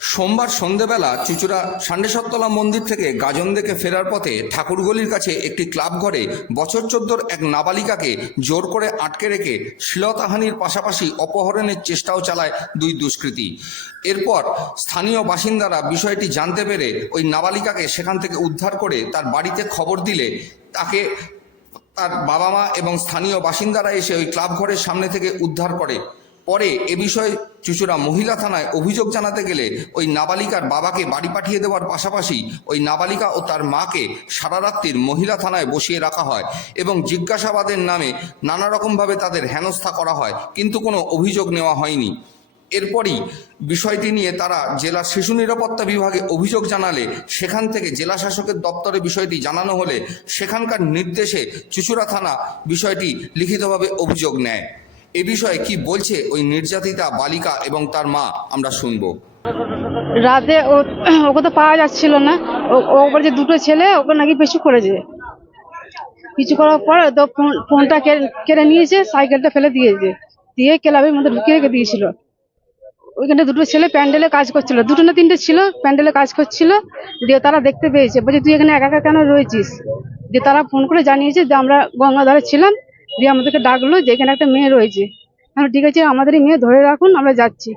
সোমবার সন্ধেবেলা চুঁচুড়া ষান্ডেশ্বরতলা মন্দির থেকে গাজন দেখে ফেরার পথে ঠাকুরগলির কাছে একটি ক্লাব ঘরে বছর 14 এক নাবালিকাকে জোর করে আটকে রেখে শ্লীলতাহানির পাশাপাশি অপহরণের চেষ্টাও চালায় দুই দুষ্কৃতী। এরপর স্থানীয় বাসিন্দারা বিষয়টি জানতে পেরে ওই নাবালিকাকে সেখান থেকে উদ্ধার করে তার বাড়িতে খবর দিলে তাকে তার বাবা মা এবং স্থানীয় বাসিন্দারা এসে ওই ক্লাব ঘরের সামনে থেকে উদ্ধার করে। পরে এ বিষয়ে চুঁচুড়া মহিলা থানায় অভিযোগ জানাতে গেলে ওই নাবালিকার বাবাকে বাড়ি পাঠিয়ে দেওয়ার পাশাপাশি ওই নাবালিকা ও তার মাকে সারা রাত্রির মহিলা থানায় বসিয়ে রাখা হয় এবং জিজ্ঞাসাবাদের নামে নানা রকমভাবে তাদের হেনস্থা করা হয়, কিন্তু কোনো অভিযোগ নেওয়া হয়নি। এরপরই বিষয়টি নিয়ে তারা জেলা শিশু নিরাপত্তা বিভাগে অভিযোগ জানালে সেখান থেকে জেলা শাসকের দপ্তরে বিষয়টি জানানো হলে সেখানকার নির্দেশে চুঁচুড়া থানা বিষয়টি লিখিতভাবে অভিযোগ নেয়। এ বিষয়ে কি বলছে ওই নির্যাতিতা বালিকা এবং তার মা আমরা শুনবো। রাতে ওকে তো পাওয়া যাচ্ছিল না। ও বলছে দুটো ছেলে ওকে নাকি পিছু করেছে। পিছু করার পর তো ফোনটা কেড়ে নিয়েছে, সাইকেলটা ফেলে দিয়েছে, দিয়ে ক্লাবের মধ্যে ঢুকিয়ে রেখে দিয়েছিল। ওইখানে দুটো ছেলে প্যান্ডেলে কাজ করছিল, দুটো না তিনটে ছিল, প্যান্ডেলে কাজ করছিল। দিয়ে তারা দেখতে পেয়েছে, বলছে তুই এখানে একা একা কেন রয়েছিস। দিয়ে তারা ফোন করে জানিয়েছে যে আমরা গঙ্গাধারে ছিলাম, দিয়ে আমাদেরকে ডাকলো যে এখানে একটা মেয়ে রয়েছে। হ্যাঁ ঠিক আছে, আমাদেরই মেয়ে, ধরে রাখুন, আমরা যাচ্ছি।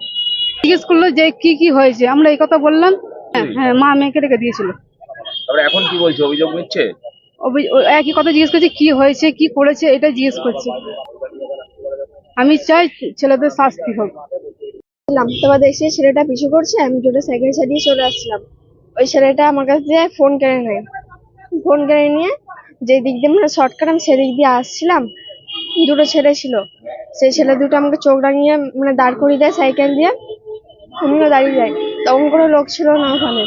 জিজ্ঞেস করলো যে কি হয়েছে, আমরা এই কথা বললাম। হ্যাঁ, মা মেয়েকে রেখে দিয়েছিল। তারপরে এখন কি বলছে, অভিযোগ নিচ্ছে? একই কথা জিজ্ঞেস করছে, কি হয়েছে কি করেছে এটা জিজ্ঞেস করছে। আমি চাই ছেলেদের শাস্তি হোক। তারপর দেখছি ছেলেটা পিছু করছে, আমি দুটো সাইকেল ছাড়িয়ে চলে আসছিলাম। ওই ছেলেটা আমার কাছে ফোন কেড়ে নেয়। ফোন কেড়ে নিয়ে যে দিক দিয়ে মানে শর্টকাট, আমি সেদিক দিয়ে আসছিলাম। দুটো ছেলে ছিল, সেই ছেলে দুটো আমাকে চোখ রাঙিয়ে মানে দাঁড় করিয়ে দেয় সাইকেল দিয়ে, আমিও দাঁড়িয়ে যাই। তখন কোনো লোক ছিল না ওখানে।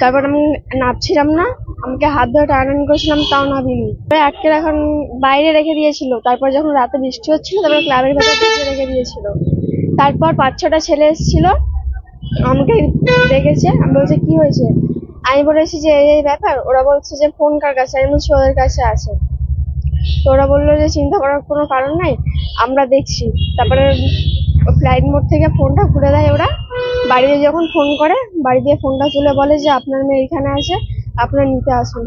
তারপর আমি নামছিলাম না, আমাকে হাত ধরে টানাটানি করেছিলাম, তাও নামিনি। আটকে রাখার বাইরে রেখে দিয়েছিল। তারপর যখন রাতে বৃষ্টি হচ্ছিল, তারপর ক্লাবের ভেতর ঢুকিয়ে রেখে দিয়েছিল। তারপর 5-6টা ছেলে এসেছিল, আমাকে দেখেছে। আমি বলছি কি হয়েছে, আমি বলেছি যে এই ব্যাপার। ওরা বলছে যে ফোন কার কাছে, আমি বলছি ওদের কাছে আছে। তো ওরা বললো যে চিন্তা করার কোনো কারণ নাই, আমরা দেখছি। তারপরে ফ্লাইট মোড থেকে ফোনটা ঘুরে দেয় ওরা। বাড়িতে যখন ফোন করে, বাড়ি দিয়ে ফোনটা তুলে বলে যে আপনার মেয়ে এখানে আছে, আপনারা নিতে আসুন।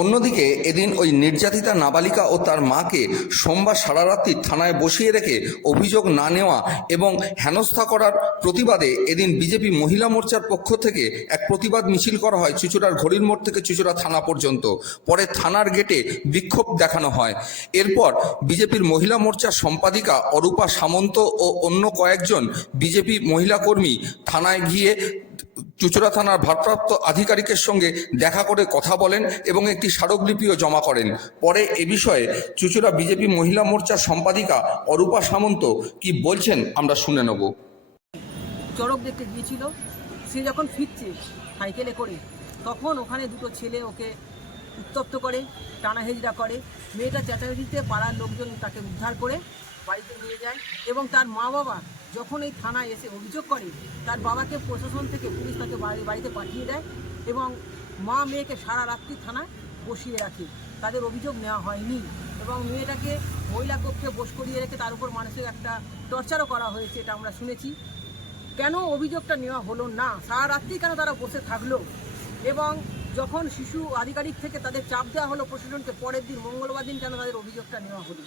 অন্যদিকে এদিন ওই নির্যাতিতা নাবালিকা ও তার মাকে সোমবার সারা রাত্রি থানায় বসিয়ে রেখে অভিযোগ না নেওয়া এবং হেনস্থা করার প্রতিবাদে এদিন বিজেপি মহিলা মোর্চার পক্ষ থেকে এক প্রতিবাদ মিছিল করা হয় চুঁচুড়ার ঘড়ির মোড় থেকে চুঁচুড়া থানা পর্যন্ত। পরে থানার গেটে বিক্ষোভ দেখানো হয়। এরপর বিজেপির মহিলা মোর্চার সম্পাদিকা অরূপা সামন্ত ও অন্য কয়েকজন বিজেপি মহিলা কর্মী থানায় গিয়ে চুঁচুড়া থানার ভারপ্রাপ্ত আধিকারিকের সঙ্গে দেখা করে কথা বলেন এবং একটি স্মারকলিপিও জমা করেন। পরে এ বিষয়ে চুঁচুড়া বিজেপি মহিলা মোর্চার সম্পাদিকা অরূপা সামন্ত কি বলছেন আমরা শুনে নেব। চড়ক দেখতে গিয়েছিল, সে যখন ফিরছে সাইকেলে করে, তখন ওখানে দুটো ছেলে ওকে উত্তপ্ত করে, টানা হেজড়া করে। মেয়েটা চেঁচামেচিতে পাড়ার লোকজন তাকে উদ্ধার করে বাড়িতে নিয়ে যায় এবং তার মা বাবা যখন এই থানায় এসে অভিযোগ করে, তার বাবাকে প্রশাসন থেকে পুলিশ তাকে বাড়িতে পাঠিয়ে দেয় এবং মা মেয়েকে সারা রাত্রি থানায় বসিয়ে রাখে। তাদের অভিযোগ নেওয়া হয়নি এবং মেয়েটাকে মহিলা কক্ষে বস করিয়ে রেখে তার উপর মানুষের একটা টর্চারও করা হয়েছে, এটা আমরা শুনেছি। কেন অভিযোগটা নেওয়া হলো না, সারা রাত্রি কেন তারা বসে থাকলো? এবং যখন শিশু আধিকারিক থেকে তাদের চাপ দেওয়া হলো প্রশাসনকে, পরের দিন মঙ্গলবার দিন কেন তাদের অভিযোগটা নেওয়া হলো?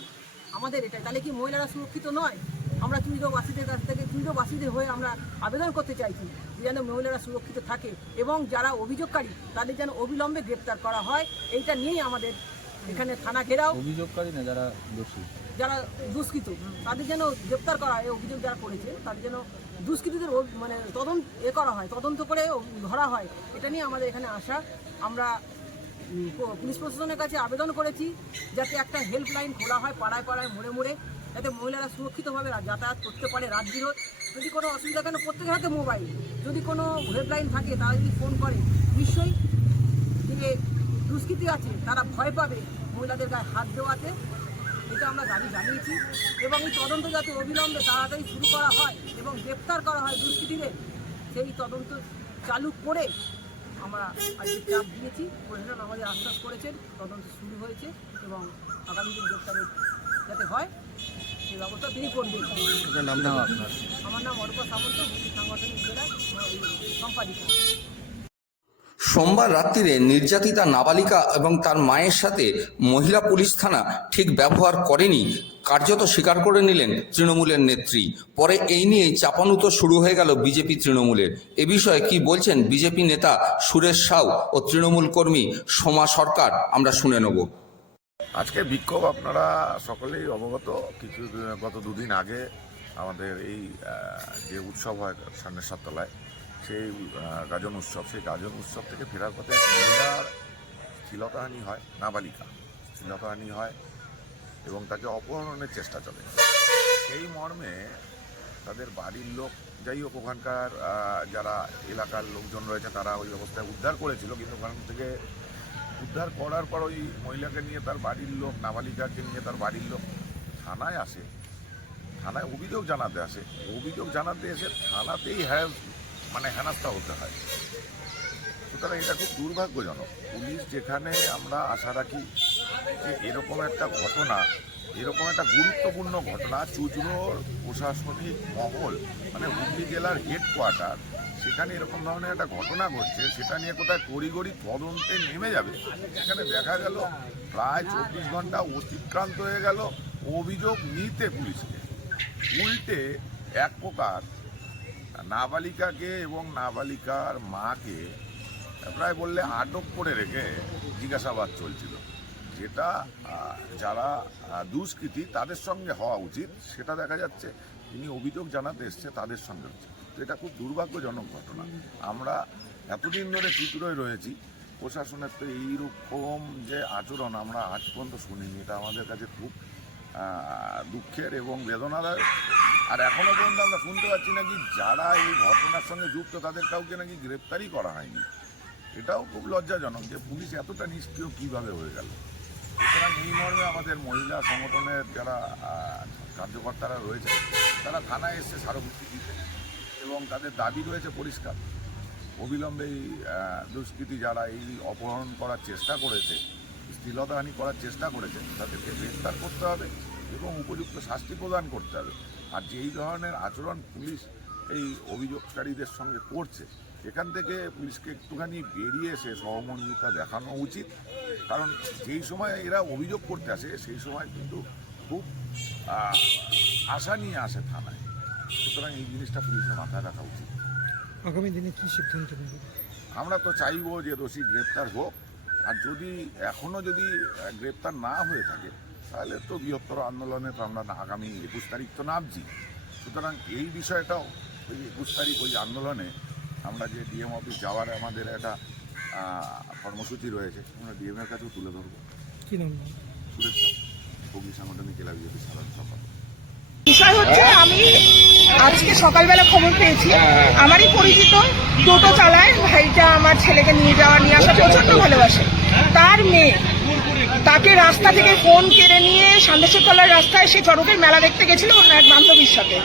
আমাদের এটাই, তাহলে কি মহিলারা সুরক্ষিত নয়? আমরা চুঁচুড়াবাসীদের কাছ থেকে, চুঁচুড়াবাসীদের হয়ে আমরা আবেদন করতে চাইছি যেন মহিলারা সুরক্ষিত থাকে এবং যারা অভিযোগকারী তাদের যেন অবিলম্বে গ্রেপ্তার করা হয়। এইটা নিয়েই আমাদের এখানে থানা ঘেরাও। অভিযোগকারী না, যারা দোষী, যারা দুষ্কৃত তাদের যেন গ্রেপ্তার করা হয়, অভিযোগ যারা করেছে তাদের যেন দুষ্কৃতীদের মানে করা হয়, তদন্ত করে ধরা হয়। এটা নিয়ে আমাদের এখানে আসা। আমরা পুলিশ প্রশাসনের কাছে আবেদন করেছি যাতে একটা হেল্পলাইন খোলা হয় পাড়ায় পাড়ায়, মোড়ে মোড়ে, যাতে মহিলারা সুরক্ষিতভাবে যাতায়াত করতে পারে রাত বিরোধ। যদি কোনো অসুবিধা, কেন প্রত্যেকের হাতে মোবাইল, যদি কোনো হেল্পলাইন থাকে তারা যদি ফোন করে, নিশ্চয়ই যে দুষ্কৃতী আছে তারা ভয় পাবে মহিলাদের গায়ে হাত দেওয়াতে। এটা আমরা দাবি জানিয়েছি এবং এই তদন্ত যাতে অবিলম্বে তাড়াতাড়ি শুরু করা হয় এবং গ্রেপ্তার করা হয় দুষ্কৃতীদের, সেই তদন্ত চালু করে আমরা আজকে চাপ দিয়েছি। প্রশাসন আমাদের আশ্বাস করেছেন তদন্ত শুরু হয়েছে এবং আগামী দিন গ্রেপ্তারের যাতে হয় সেই ব্যবস্থা তিনি করবেন। নাম আপনার? আমার নাম অরূপা সামন্ত, সাংগঠনিক জেলা সম্পাদিকা। সোমবার রাত্রিরে নির্যাতিতা নাবালিকা এবং তার মায়ের সাথে মহিলা পুলিশ থানা ঠিক ব্যবহার করেনি কার্যত স্বীকার করে নিলেন তৃণমূলের নেত্রী। পরে এই নিয়েই চাপানুতো শুরু হয়ে গেল বিজেপি তৃণমূলের। এ বিষয়ে কি বলছেন বিজেপি নেতা সুরেশ সাউ ও তৃণমূল কর্মী সোমা সরকার, আমরা শুনে নেব। আজকে বিক্ষোভ আপনারা সকলেই অবগত। গত দুদিন আগে আমাদের এই যে উৎসব হয় সান্নেশ্বর তলায়, সেই গাজন উৎসব, সেই গাজন উৎসব থেকে ফেরার পথে এক মহিলার শ্লীলতাহানি হয়, নাবালিকা শ্লীলতাহানি হয় এবং তাকে অপহরণের চেষ্টা চলে। সেই মর্মে তাদের বাড়ির লোক, যাই হোক ওখানকার যারা এলাকার লোকজন রয়েছে তারা ওই অবস্থায় উদ্ধার করেছিল, কিন্তু ওখান থেকে উদ্ধার করার পর ওই মহিলাকে নিয়ে তার বাড়ির লোক, নাবালিকাকে নিয়ে তার বাড়ির লোক থানায় আসে, থানায় অভিযোগ জানাতে আসে। অভিযোগ জানাতে এসে থানাতেই হেনস্থা হতে হয়। সুতরাং এটা খুব দুর্ভাগ্যজনক। পুলিশ যেখানে আমরা আশা রাখি যে এরকম একটা ঘটনা, এরকম একটা গুরুত্বপূর্ণ ঘটনা, চুঁচুড়োর প্রশাসনিক মহল মানে হুগলি জেলার হেডকোয়ার্টার, সেখানে এরকম ধরনের একটা ঘটনা ঘটছে, সেটা নিয়ে কোথায় তড়িঘড়ি তদন্তে নেমে যাবে। এখানে দেখা গেল প্রায় 24 ঘন্টা অতিক্রান্ত হয়ে গেল অভিযোগ নিতে পুলিশকে। উল্টে এক প্রকার নাবালিকাকে এবং নাবালিকার মাকে প্রায় বললে আটক করে রেখে জিজ্ঞাসাবাদ চলছিল, যেটা যারা দুষ্কৃতী তাদের সঙ্গে হওয়া উচিত, সেটা দেখা যাচ্ছে তিনি অভিযোগ জানাতে এসছে তাদের সঙ্গে হচ্ছে। তো এটা খুব দুর্ভাগ্যজনক ঘটনা। আমরা এতদিন ধরে চুঁচুড়োয় রয়েছি, প্রশাসনের তো এইরকম যে আচরণ আমরা আজ পর্যন্ত শুনিনি। এটা আমাদের কাছে খুব দুঃখের এবং বেদনাদায়ক। আর এখনও পর্যন্ত আমরা শুনতে পাচ্ছি নাকি যারা এই ঘটনার সঙ্গে যুক্ত তাদের কাউকে নাকি গ্রেপ্তারই করা হয়নি। এটাও খুব লজ্জাজনক যে পুলিশ এতটা নিষ্ক্রিয় কীভাবে হয়ে গেল। সুতরাং এই মর্মে আমাদের মহিলা সংগঠনের যারা কার্যকর্তারা রয়েছে তারা থানায় এসছে স্মারকলিপি দিতে, এবং তাদের দাবি রয়েছে পরিষ্কার, অবিলম্বে এই দুষ্কৃতী যারা এই অপহরণ করার চেষ্টা করেছে, শ্লীলতাহানি করার চেষ্টা করেছে, তাদেরকে গ্রেফতার করতে হবে এবং উপযুক্ত শাস্তি প্রদান করতে হবে। আর যেই ধরনের আচরণ পুলিশ এই অভিযোগকারীদের সঙ্গে করছে, এখান থেকে পুলিশকে একটুখানি বেরিয়ে এসে সহমর্মিতা দেখানো উচিত। কারণ যেই সময় এরা অভিযোগ করতে আসে সেই সময় কিন্তু খুব আশা নিয়ে আসে থানায়। সুতরাং এই জিনিসটা পুলিশের মাথায় রাখা উচিত। আগামী দিনে কী সিদ্ধান্ত নেবে? আমরা তো চাইবো যে দোষী গ্রেপ্তার হোক, আর যদি এখনও যদি গ্রেপ্তার না হয়ে থাকে তাহলে তো বৃহত্তর আন্দোলনে তো আমরা আগামী 21 তারিখ তো নামছি। সুতরাং এই বিষয়টাও ওই 21 তারিখ ওই আন্দোলনে আমরা যে ডিএম অফিস যাওয়ার আমাদের একটা কর্মসূচি রয়েছে, আমরা ডিএমের কাছেও তুলে ধরবো। কী নাম? সুরেশ সাউ, হুগলি সাংগঠনিক জেলা বিজেপি সাধারণ সম্পাদক। বিষয় হচ্ছে, আমি আজকে সকালবেলা খবর পেয়েছি, আমারই পরিচিত টোটো চালায়, ভাইটা আমার ছেলেকে নিয়ে আসা প্রচন্ড ভালোবাসে। তার মেয়ে তাকে রাস্তা থেকে ফোন কেড়ে নিয়ে সান্দেশ্বরতলার রাস্তায় সে চড়কের মেলা দেখতে গেছিল অন্য এক বান্ধবীর সাথে।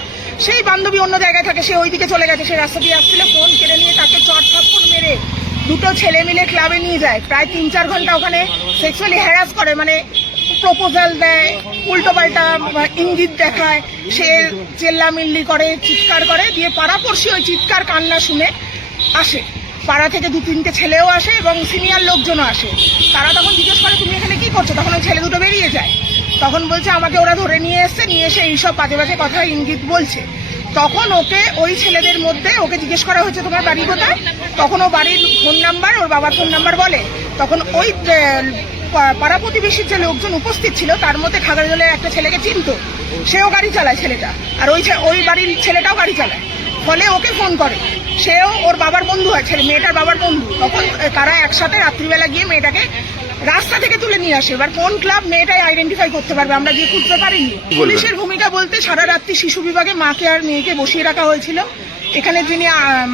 সেই বান্ধবী অন্য জায়গায় থাকে, সে ওইদিকে চলে গেছে, সে রাস্তা দিয়ে আসছিল, ফোন কেড়ে নিয়ে তাকে চট থাপ্পড় মেরে দুটো ছেলে মিলে ক্লাবে নিয়ে যায়। প্রায় 3-4 ঘন্টা ওখানে সেক্সুয়ালি হ্যারাস করে, মানে প্রপোজাল দেয়, উল্টোপাল্টা ইঙ্গিত দেখায়, সে চেল্লামিল্লি করে, চিৎকার করে, দিয়ে পাড়াপড়শি ওই চিৎকার কান্না শুনে আসে। পাড়া থেকে 2-3টে ছেলেও আসে এবং সিনিয়র লোকজনও আসে। তারা তখন জিজ্ঞেস করে তুমি এখানে কি করছো? তখন ওই ছেলে দুটো বেরিয়ে যায়। তখন বলছে আমাকে ওরা ধরে নিয়ে এসছে, নিয়ে এসে এইসব বাজে বাজে কথা ইঙ্গিত বলছে। তখন ওকে ওই ছেলেদের মধ্যে ওকে জিজ্ঞেস করা হয়েছে তোমার বাড়ি কোথায়? তখন ও বাড়ির ফোন নাম্বার, ওর বাবার ফোন নাম্বার বলে। তখন ওই পাড়া প্রতিবেশীর যে লোকজন উপস্থিত ছিল তার মধ্যে খাগড়াজলের একটা ছেলেকে চিনতো, সেও গাড়ি চালায় ছেলেটা, আর ওই বাড়ির ছেলেটাও গাড়ি চালায়। ফলে ওকে ফোন করে, সেও ওর বাবার বন্ধু হয়, মেয়েটার বাবার বন্ধু। তখন তারা একসাথে রাত্রিবেলা গিয়ে মেয়েটাকে রাস্তা থেকে তুলে নিয়ে আসে। এবার কোন ক্লাব মেয়েটাই আইডেন্টিফাই করতে পারবে, আমরা গিয়ে খুঁজতে পারিনি। পুলিশের ভূমিকা বলতে সারা রাত্রি শিশু বিভাগে মাকে আর মেয়েকে বসিয়ে রাখা হয়েছিল। এখানে যিনি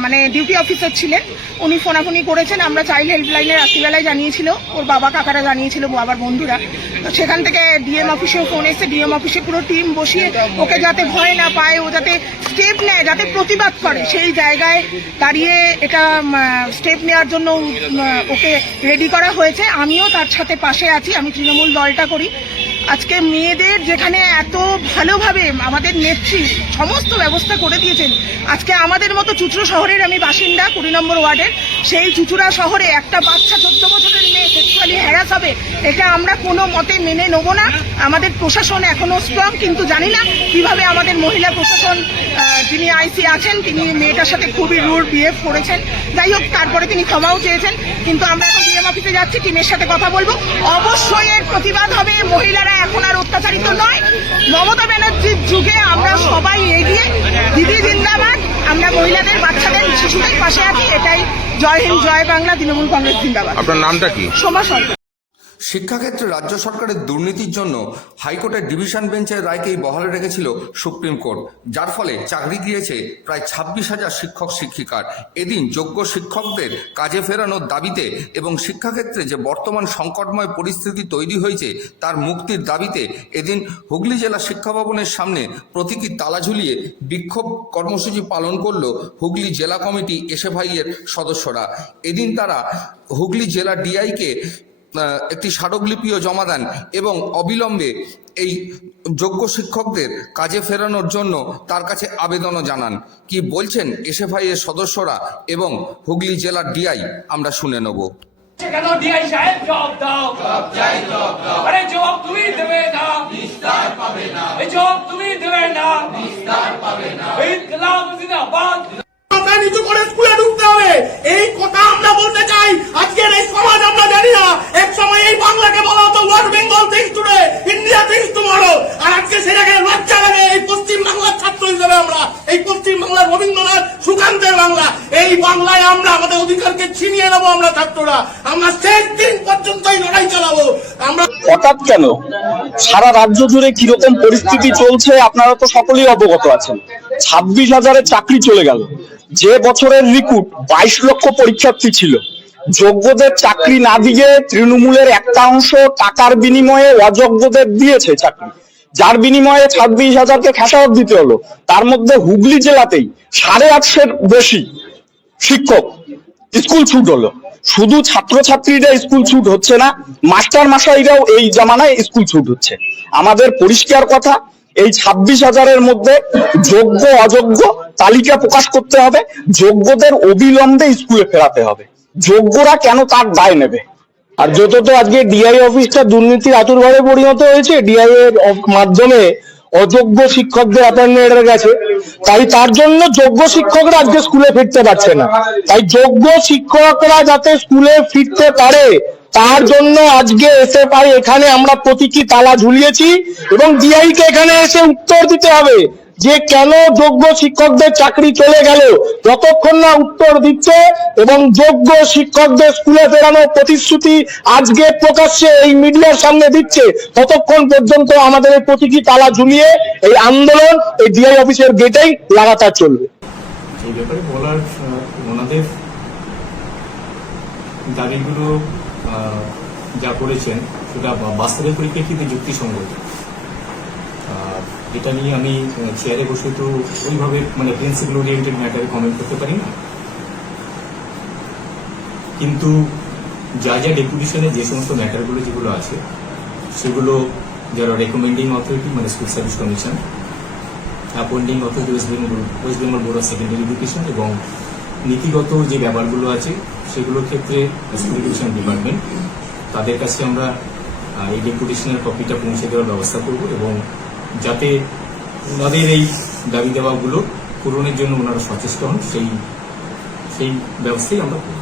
মানে ডিউটি অফিসার ছিলেন উনি ফোনাফোনি করেছেন, আমরা চাইল্ড হেল্পলাইনে রাত্রিবেলায় জানিয়েছিল, ওর বাবা কাকারা জানিয়েছিল, বাবার বন্ধুরা। তো সেখান থেকে ডিএম অফিসেও ফোন এসে, ডিএম অফিসে পুরো টিম বসিয়ে ওকে যাতে ভয় না পায়, ও যাতে স্টেপ নেয়, যাতে প্রতিবাদ করে, সেই জায়গায় দাঁড়িয়ে এটা স্টেপ নেওয়ার জন্য ওকে রেডি করা হয়েছে। আমিও তার সাথে পাশে আছি, আমি তৃণমূল দলটা করি। আজকে মেয়েদের যেখানে এত ভালোভাবে আমাদের নেত্রী সমস্ত ব্যবস্থা করে দিয়েছেন, আজকে আমাদের মতো চুঁচুড়া শহরের আমি বাসিন্দা 20 নম্বর ওয়ার্ডের, সেই চুঁচুড়া শহরে একটা বাচ্চা 14 বছরের মেয়ে সেক্সুয়ালি হ্যারাস হবে, এটা আমরা কোনো মতে মেনে নেব না। আমাদের প্রশাসন এখনো স্ট্রং, কিন্তু জানি না কিভাবে আমাদের মহিলা প্রশাসন যিনি আইসি আছেন তিনি মেয়েটার সাথে খুবই রুড বিহেভ করেছেন। যাই হোক, তারপরে তিনি ক্ষমাও চেয়েছেন, কিন্তু আমরা এখন ডিএম অফিসে যাচ্ছি, টিমের সাথে কথা বলবো। অবশ্যই এর প্রতিবাদ হবে। মহিলারা এখন আর অত্যাচারিত নয়। মমতা ব্যানার্জির যুগে আমরা সবাই এগিয়ে, দিদি জিন্দাবাদ। আমরা মহিলাদের, বাচ্চাদের, শিশুদের পাশে আছি। এটাই। জয় হিন্দ, জয় বাংলা, তৃণমূল কংগ্রেস জিন্দাবাদ। আপনার নামটা কি? সোমা সরকার। শিক্ষাক্ষেত্রে রাজ্য সরকারের দুর্নীতির জন্য হাইকোর্টের ডিভিশন বেঞ্চের রায়কেই বহালে রেখেছিল সুপ্রিম কোর্ট, যার ফলে চাকরি গিয়েছে প্রায় 26,000 শিক্ষক শিক্ষিকার। এদিন যোগ্য শিক্ষকদের কাজে ফেরানোর দাবিতে এবং শিক্ষাক্ষেত্রে যে বর্তমান সংকটময় পরিস্থিতি তৈরি হয়েছে তার মুক্তির দাবিতে এদিন হুগলি জেলা শিক্ষা ভবনের সামনে প্রতীকী তালা ঝুলিয়ে বিক্ষোভ কর্মসূচি পালন করল হুগলি জেলা কমিটি এসএফআই এর সদস্যরা। এদিন তারা হুগলি জেলা ডিআইকে একটি স্মারকলিপিও জমা দেন এবং অবিলম্বে এই যোগ্য শিক্ষকদের কাজে ফেরানোর জন্য তার কাছে আবেদনও জানান। কি বলছেন এসএফআই এর সদস্যরা এবং হুগলি জেলার ডিআই আমরা শুনে নেব। কেন ডিআই সাহেব জবাব দাও, আরে জবাব তুমি দেবে না, বিস্তার পাবে না। এই জবাব তুমি দেবে না, বিস্তার পাবে না। ইনকলাব জিন্দাবাদ। নিচু করে স্কুলে ঢুকতে হবে, এই কথা আমরা বলতে চাই। আজকের এই সমাজ আমরা জানি না, এক সময় এই বাংলাকে বলা হতো West Bengal thinks today, India thinks tomorrow, আর আজকে সেটাকে লজ্জা লাগে। এই পশ্চিম বাংলার ছাত্র হিসেবে আমরা, এই পশ্চিম বাংলার রবীন্দ্রনাথ সুকান্তের বাংলা, এই বাংলায় আমরা আমাদের অধিকারকে ছিনিয়ে নেবো। আমরা ছাত্ররা, আমরা শেষ দিন পর্যন্তই লড়াই চালাবো। আমরা হঠাৎ কেন সারা রাজ্য জুড়ে কিরকম পরিস্থিতি চলছে আপনারা তো সকলেই অবগত আছেন। 26,000-এর চাকরি চলে গেল। যে বছরের রিক্রুট 22 লক্ষ পরীক্ষার্থী ছিল, যোগ্যদের চাকরি না দিয়ে তৃণমূলের একটা অংশ টাকার বিনিময়ে অযোগ্যদের দিয়েছে চাকরি, যার বিনিময়ে 26,000-কে খেসারত দিতে হলো। তার মধ্যে হুগলি জেলাতেই 850-এর বেশি শিক্ষক স্কুল ছুট হলো। শুধু ছাত্রছাত্রীরা স্কুল ছুট হচ্ছে না, মাস্টার মশাইরাও এই জামানায় স্কুল ছুট হচ্ছে। আমাদের পরিষ্কার কথা, এই 26,000-এর মধ্যে যোগ্য অযোগ্য তালিকা প্রকাশ করতে হবে, যোগ্যদের অবিলম্বে স্কুলে ফেরাতে হবে। যোগ্যরা কেন তার দায় নেবে? আর যত তো আজকে ডিআই অফিসটা দুর্নীতির আতুরঘরে পরিণত হয়েছে, ডিআই এর মাধ্যমে অযোগ্য শিক্ষকদের অ্যাপয়েন্টমেন্ট গেছে, তাই তার জন্য যোগ্য শিক্ষকরা আজকে স্কুলে ফিরতে পারছে না। তাই যোগ্য শিক্ষকরা যাতে স্কুলে ফিরতে পারে তার জন্য আজকে এসএফআই এখানে আমরা প্রতীকী তালা ঝুলিয়েছি এবং ডিআই কে এখানে এসে উত্তর দিতে হবে যে কেন যোগ্য শিক্ষকদের চাকরি চলে গেল। যতক্ষণ না উত্তর দিচ্ছে এবং যোগ্য শিক্ষকদের স্কুলে ফেরানোর প্রতিশ্রুতি আজকে প্রকাশ্যে এই মিডিয়ার সামনে দিচ্ছে, ততক্ষণ পর্যন্ত আমাদের এই প্রতীকী তালা ঝুলিয়ে এই আন্দোলন এই ডিআই অফিসের গেটেই লাগাতার চলবে। এই ব্যাপারে বলার ওনাদের দাবিগুলো যা করেছেন সেটা বাস্তবের পরিপ্রেক্ষিতে যুক্তিসঙ্গত। এটা নিয়ে আমি চেয়ারে বসে তো ওইভাবে মানে প্রিন্সিপাল ওরিয়েন্টেড ম্যাটারে কমেন্ট করতে পারি না, কিন্তু যা যা ডেপুটেশনে যে সমস্ত ম্যাটারগুলো যেগুলো আছে সেগুলো যারা রেকমেন্ডিং অথরিটি মানে school service commission, appointing authority West Bengal board of secondary education এবং নীতিগত যে ব্যাপারগুলো আছে সেগুলোর ক্ষেত্রে স্কুল এডুকেশন ডিপার্টমেন্ট, তাদের কাছে আমরা এই ডেপুটেশনের কপিটা পৌঁছে দেওয়ার ব্যবস্থা করব এবং যাতে ওনাদের এই দাবি দেওয়াগুলো পূরণের জন্য ওনারা সচেষ্ট হন সেই ব্যবস্থাই আমরা করব।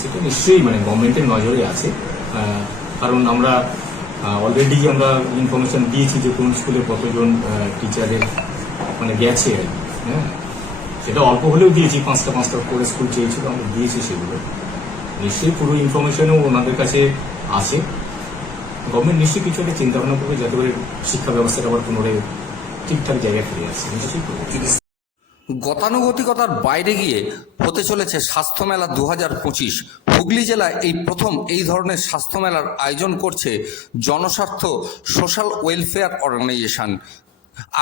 সেটা নিশ্চয়ই মানে গভর্নমেন্টের নজরে আছে, কারণ আমরা অলরেডি আমরা ইনফরমেশন দিয়েছি যে কোন স্কুলে কতজন টিচারের মানে গেছে আর কি। হ্যাঁ, সেটা অল্প হলেও দিয়েছি, 5টা করে স্কুল চেয়েছিল, আমরা দিয়েছি। সেগুলো নিশ্চয়ই পুরো ইনফরমেশনও ওনাদের কাছে আছে। গভর্নমেন্ট নিশ্চয়ই কিছু একটা চিন্তা ভাবনা করবে যাতে করে শিক্ষা ব্যবস্থাটা আবার পুনরায় ঠিকঠাক জায়গায় ফিরে আসছে। নিশ্চয়ই করবে। গতানুগতিকতার বাইরে গিয়ে হতে চলেছে স্বাস্থ্য মেলা 2025। হুগলি জেলায় এই প্রথম এই ধরনের স্বাস্থ্য মেলার আয়োজন করছে জনস্বার্থ সোশ্যাল ওয়েলফেয়ার অর্গানাইজেশন।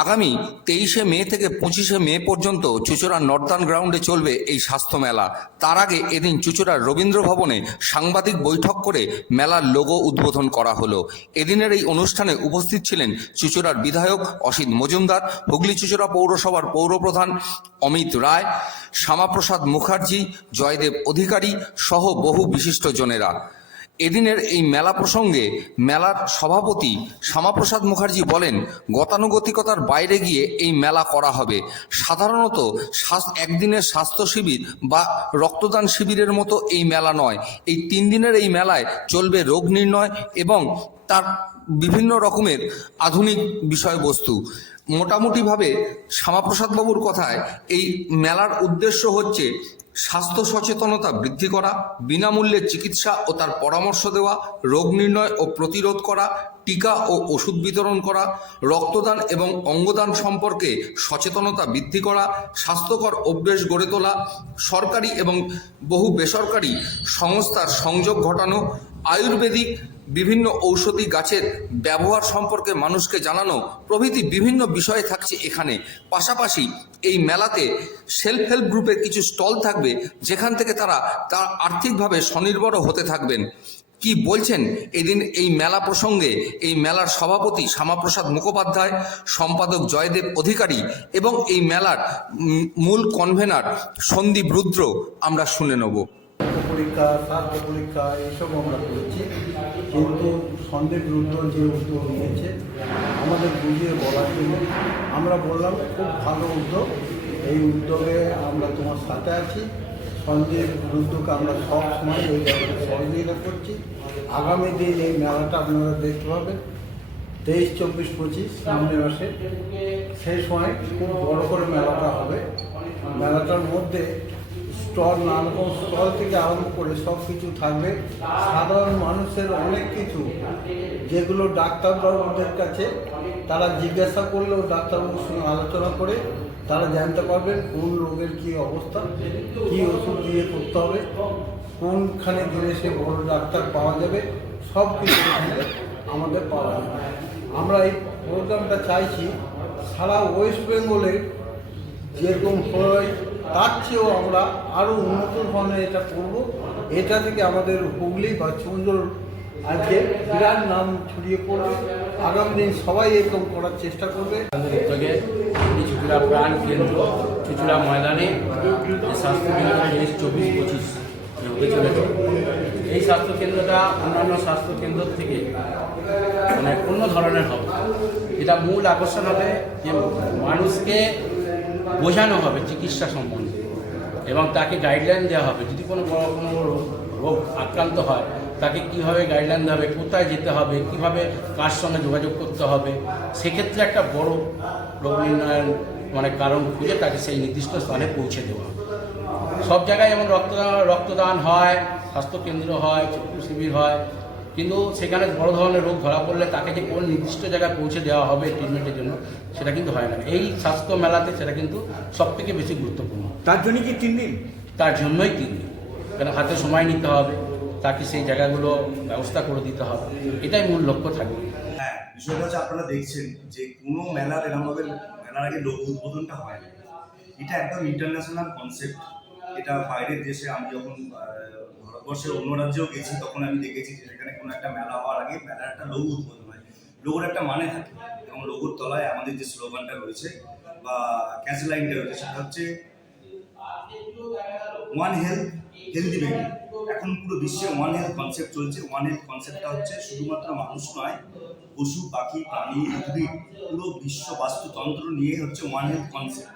আগামী 23শে মে থেকে 25শে মে পর্যন্ত চুঁচুড়া নর্দার্ন গ্রাউন্ডে চলবে এই স্বাস্থ্য মেলা। তার আগে এদিন চুঁচুড়ার রবীন্দ্র ভবনে সাংবাদিক বৈঠক করে মেলার লোগো উদ্বোধন করা হলো। এদিনের এই অনুষ্ঠানে উপস্থিত ছিলেন চুঁচুড়ার বিধায়ক অসিত মজুমদার, হুগলি চুঁচুড়া পৌরসভার পৌরপ্রধান অমিত রায়, শ্যামাপ্রসাদ মুখার্জি, জয়দেব অধিকারী সহ বহু বিশিষ্টজনেরা। এদিনের এই মেলা প্রসঙ্গে মেলার সভাপতি শ্যামাপ্রসাদ মুখার্জি বলেন, গতানুগতিকতার বাইরে গিয়ে এই মেলা করা হবে। সাধারণত একদিনের স্বাস্থ্য শিবির বা রক্তদান শিবিরের মতো এই মেলা নয়। এই 3 দিনের এই মেলায় চলবে রোগ নির্ণয় এবং তার বিভিন্ন রকমের আধুনিক বিষয়বস্তু। মোটামুটিভাবে শ্যামাপ্রসাদ বাবুর কথায় এই মেলার উদ্দেশ্য হচ্ছে স্বাস্থ্য সচেতনতা বৃদ্ধি করা, বিনামূল্যে চিকিৎসা ও তার পরামর্শ দেওয়া, রোগ নির্ণয় ও প্রতিরোধ করা, টিকা ও ওষুধ বিতরণ করা, রক্তদান এবং অঙ্গদান সম্পর্কে সচেতনতা বৃদ্ধি করা, স্বাস্থ্যকর অভ্যেস গড়ে তোলা, সরকারি এবং বহু বেসরকারি সংস্থার সংযোগ ঘটানো, আয়ুর্বেদিক বিভিন্ন ঔষধি গাছের ব্যবহার সম্পর্কে মানুষকে জানানো প্রভৃতি বিভিন্ন বিষয় থাকছে এখানে। পাশাপাশি এই মেলাতে সেলফ হেল্প গ্রুপের কিছু স্টল থাকবে, যেখান থেকে তারা আর্থিকভাবে স্বনির্ভরও হতে থাকবেন। কি বলছেন এদিন এই মেলা প্রসঙ্গে এই মেলার সভাপতি শ্যামাপ্রসাদ মুখোপাধ্যায়, সম্পাদক জয়দেব অধিকারী এবং এই মেলার মূল কনভেনার সন্দীপ রুদ্র, আমরা শুনে নেব। পরীক্ষা, স্বাস্থ্য পরীক্ষা এসব আমরা করেছি, কিন্তু সন্দীপ রুদ্র যে উদ্যোগ নিয়েছে আমাদের বুঝিয়ে বলার জন্য আমরা বললাম খুব ভালো উদ্যোগ, এই উদ্যোগে আমরা তোমার সাথে আছি। সন্দীপ রুদ্রকে আমরা সব সময় এই ব্যাপারে সহযোগিতা করছি। আগামী দিন এই মেলাটা আপনারা দেখতে পাবেন 23, 24, 25 সামনের মাসে, সেই সময় খুব বড় করে মেলাটা হবে। মেলাটার মধ্যে স্টল, নানা রকম স্টল থেকে আরম্ভ করে সব কিছু থাকবে। সাধারণ মানুষের অনেক কিছু যেগুলো ডাক্তারবাবুদের কাছে তারা জিজ্ঞাসা করলেও ডাক্তারবাবুর সঙ্গে আলোচনা করে তারা জানতে পারবেন কোন রোগের কী অবস্থা, কী ওষুধ দিয়ে করতে হবে, কোনখানে গেলে সে বড় ডাক্তার পাওয়া যাবে, সব কিছু আমাদের পাওয়া যাবে। আমরা এই প্রোগ্রামটা চাইছি সারা ওয়েস্ট বেঙ্গলে যেরকম হয় তার চেয়েও আমরা আরও উন্নত ধরনের এটা করব। এটা থেকে আমাদের হুগলি বা চুঞ্জল আজকে বিরাট নাম ছড়িয়ে পড়বে। আগামী দিন সবাই এরকম করার চেষ্টা করবে। উদ্যোগে চুঁচুড়া প্রাণ কেন্দ্র চুঁচুড়া ময়দানে স্বাস্থ্যকেন্দ্র 24-25 হতে চলেছে। এই স্বাস্থ্যকেন্দ্রটা অন্যান্য স্বাস্থ্যকেন্দ্র থেকে মানে অন্য ধরনের হবে। এটা মূল আকর্ষণ হবে যে মানুষকে বোঝানো হবে চিকিৎসা সম্বন্ধে এবং তাকে গাইডলাইন দেওয়া হবে। যদি কোনো বড় কোনো রোগ আক্রান্ত হয় তাকে কীভাবে গাইডলাইন দেওয়া হবে, কোথায় যেতে হবে, কীভাবে কার সঙ্গে যোগাযোগ করতে হবে, সেক্ষেত্রে একটা বড় রোগ নির্ণয়ের মানে কারণ খুঁজে তাকে সেই নির্দিষ্ট স্থানে পৌঁছে দেওয়া। সব জায়গায় যেমন রক্তদান হয়, স্বাস্থ্যকেন্দ্র হয়, চক্ষু শিবির হয়, কিন্তু সেখানে বড় ধরনের রোগ ধরা পড়লে তাকে যে কোন নির্দিষ্ট জায়গায় পৌঁছে দেওয়া হবে ট্রিটমেন্টের জন্য সেটা কিন্তু হয় না। এই স্বাস্থ্য মেলাতে সেটা কিন্তু সবথেকে বেশি গুরুত্বপূর্ণ। তার জন্য কি 3 দিন? তার জন্যই 3 দিন, কেন হাতে সময় নিতে হবে, তাকে সেই জায়গাগুলো ব্যবস্থা করে দিতে হবে, এটাই মূল লক্ষ্য থাকবে। হ্যাঁ, বিষয়টা হচ্ছে আপনারা দেখছেন যে কোনো মেলার এরকমভাবে মেলার আগে লোক উদ্বোধনটা হয় না। এটা একদম ইন্টারন্যাশনাল কনসেপ্ট। এটা বাইরের দেশে আমি যখন ভারতবর্ষের অন্য রাজ্যেও গেছি তখন আমি দেখেছি যে সেখানে কোনো একটা মেলা হওয়ার আগে মেলার একটা লোগো উদ্বোধন হয়। লোগোর একটা মানে থাকে এবং লোগোর তলায় আমাদের যে স্লোগানটা রয়েছে বা ক্যাচ লাইনটা রয়েছে সেটা হচ্ছে ওয়ান হেলথ হেলদি বেবি। এখন পুরো বিশ্বে ওয়ান হেলথ কনসেপ্ট চলছে। ওয়ান হেলথ কনসেপ্টটা হচ্ছে শুধুমাত্র মানুষ নয়, পশু পাখি প্রাণী উদ্ভিদ পুরো বিশ্ব বাস্তুতন্ত্র নিয়ে হচ্ছে ওয়ান হেলথ কনসেপ্ট।